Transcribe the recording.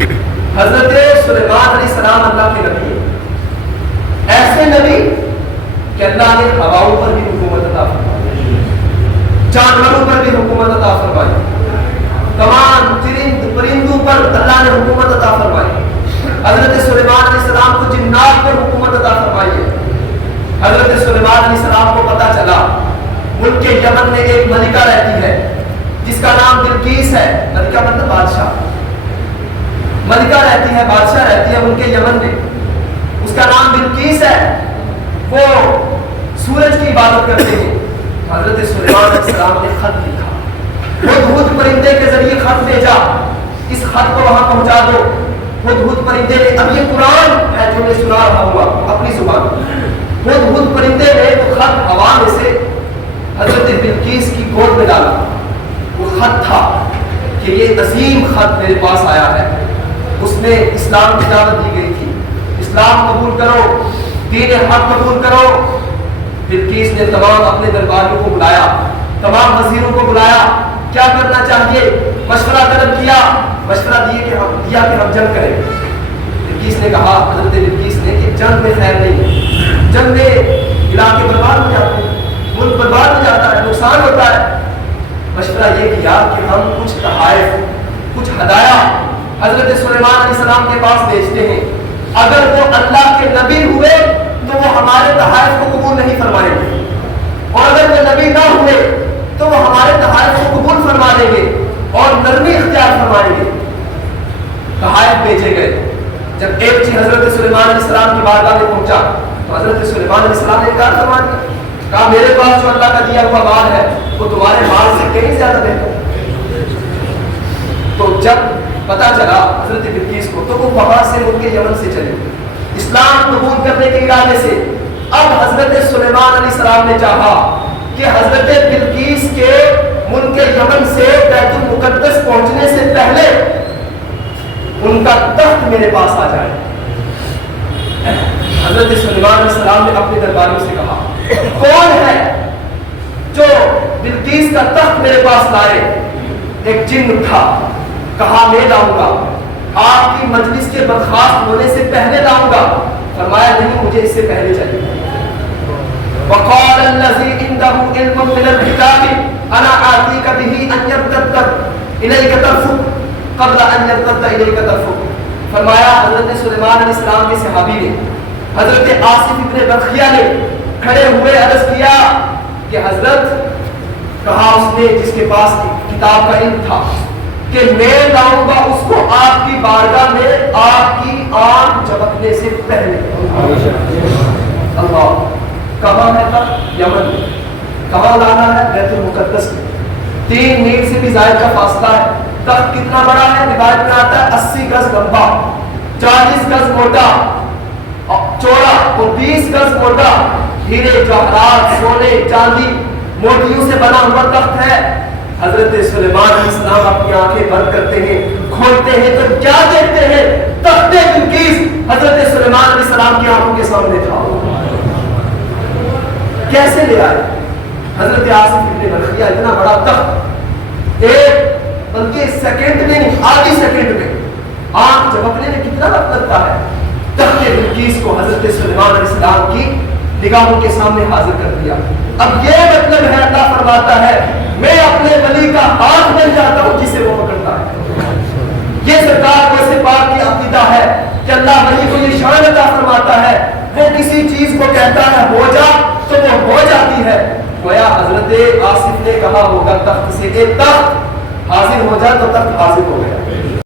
حضرت سلیمان علیہ السلام اللہ کے نبی ہیں، ایسے نبی کہ اللہ نے ہواؤں پر بھی حکومت عطا فرمائی، جانوروں پر بھی حکومت عطا فرمائی، تمام چرند پرندوں پر اللہ نے حکومت عطا فرمائی۔ حضرت سلیمان علیہ السلام کو جنات پر حکومت عطا فرمائی ہے۔ حضرت سلیمان علیہ السلام کو پتہ چلا ملک کے یمن میں ایک ملکہ رہتی ہے جس کا نام بلقیس ہے، ملکہ مطلب بادشاہ، ملکہ رہتی ہے، بادشاہ رہتی ہے ملک کے یمن میں، اس کا نام بلقیس ہے، وہ سورج کی عبادت کرتے ہیں۔ حضرت سلیمان علیہ السلام نے خط لکھا، ہدہد پرندے کے ذریعے خط بھیجا، اس خط کو وہاں پہنچا دو۔ ہدہد پرندے نے، اب یہ قرآن ہے جو میں سنا رہا ہوا اپنی زبان، ہدہد پرندے نے وہ خط ہوا میں سے حضرت بلقیس کی گود میں ڈالا۔ وہ خط تھا کہ یہ عظیم خط میرے پاس آیا ہے، اس میں اسلام کی دعوت دی گئی تھی، اسلام قبول کرو، دین حق قبول کرو۔ بلقیس نے تمام اپنے درباریوں کو بلایا، تمام وزیروں کو بلایا، کیا کرنا چاہیے مشورہ طلب کیا، مشورہ دیا کہ ہم جنگ کریں۔ بلقیس نے کہا، حضرت بلقیس نے، کہ جنگ میں خیر نہیں، جنگ میں علاقے برباد ہو جاتے ہیں، ملک برباد ہو جاتا ہے، نقصان ہوتا ہے۔ مشورہ یہ کیا کہ ہم کچھ تحائف، کچھ ہدایہ حضرت سلیمان علیہ السلام کے پاس بھیجتے ہیں، اگر وہ اللہ کے نبی ہوئے تو وہ ہمارے تحائف کو قبول نہیں فرمائیں گے، اور اگر وہ نبی نہ ہوئے تو وہ ہمارے تحائف کو قبول فرما دیں گے اور نرمی اختیار فرمائیں گے۔ تحائف بھیجے گئے۔ جب ایک چیز حضرت سلیمان علیہ السلام کی بارگاہ میں پہنچا تو حضرت سلیمان علیہ السلام نے انکار فرما دیا، کہا میرے پاس جو اللہ کا دیا ہوا مال ہے وہ تمہارے مال سے کہیں زیادہ بہتر۔ تو جب پتا چلا حضرت بلقیس کو تو وہ وہاں سے ملک یمن سے چلے اسلام قبول کرنے کے ارادے سے۔ اب حضرت سلیمان علیہ السلام نے چاہا کہ حضرت بلقیس کے ملک یمن سے بیت المقدس پہنچنے سے پہلے ان کا تخت میرے پاس آ جائے۔ حضرت سلیمان علیہ السلام نے اپنے درباریوں سے کہا، کون ہے جو بلقیس کا تخت میرے پاس لائے؟ ایک جن اٹھا، کہا میں لاؤں گا، آپ کی مجلس کے برخاست ہونے سے پہلے لاؤں گا۔ فرمایا نہیں، مجھے اس سے پہلے چاہیے۔ وقال الذي عنده علم من الكتاب انا آتيك به ان يرتد اليك طرفك قبل ان يرتد اليك طرفك۔ فرمایا حضرت سلیمان علیہ السلام کے صحابی نے، حضرت آصف ابن برخیہ نے کھڑے ہوئے عرض کیا کہ حضرت، کہا اس نے جس کے پاس کتاب کا علم تھا، کہ میں لاؤں گا اس کو آپ کی بارگاہ میں آپ کی آنکھ جھپکنے سے پہلے۔ اللہ، کہاں ہے تخت؟ یمن میں۔ کہاں لانا ہے؟ بیت المقدس میں۔ 3 میل سے بھی زائد کا فاصلہ ہے۔ تخت کتنا بڑا ہے؟ روایت میں آتا ہے 80 گز لمبا، 40 گز موٹا چوڑا اور 20 گز موٹا، ہیرے جواہرات، سونے چاندی موتیوں سے بنا ہوا تخت ہے۔ حضرت سلیمان علیہ السلام اپنی آنکھیں بند کرتے ہیں، کھولتے ہیں تو کیا دیکھتے ہیں؟ تخت بلقیس حضرت سلیمان علیہ السلام کی آنکھوں کے سامنے تھا۔ کیسے لے آئے؟ حضرت آصف ابن برخیہ اتنا بڑا تخت ایک بلکہ سیکنڈ میں نہیں، آدھی سیکنڈ میں، آنکھ جھپکنے میں کتنا وقت لگتا ہے؟ تخت بلقیس کو حضرت سلیمان علیہ السلام کی نگاہوں کے سامنے حاضر کر دیا۔ اب یہ مطلب ہے، اللہ فرماتا ہے میں اپنے ولی کا ہاتھ بن جاتا ہوں جسے وہ پکڑتا ہے۔ یہ سرکار کو سے پاک کی عقیدہ ہے کہ اللہ ولی کو یہ شان عطا فرماتا ہے، وہ کسی چیز کو کہتا ہے ہو جا تو وہ ہو جاتی ہے۔ گویا حضرت آصف نے کہا ہوگا تخت سے، اے تخت حاضر ہو جا، تو تخت حاضر ہو گیا۔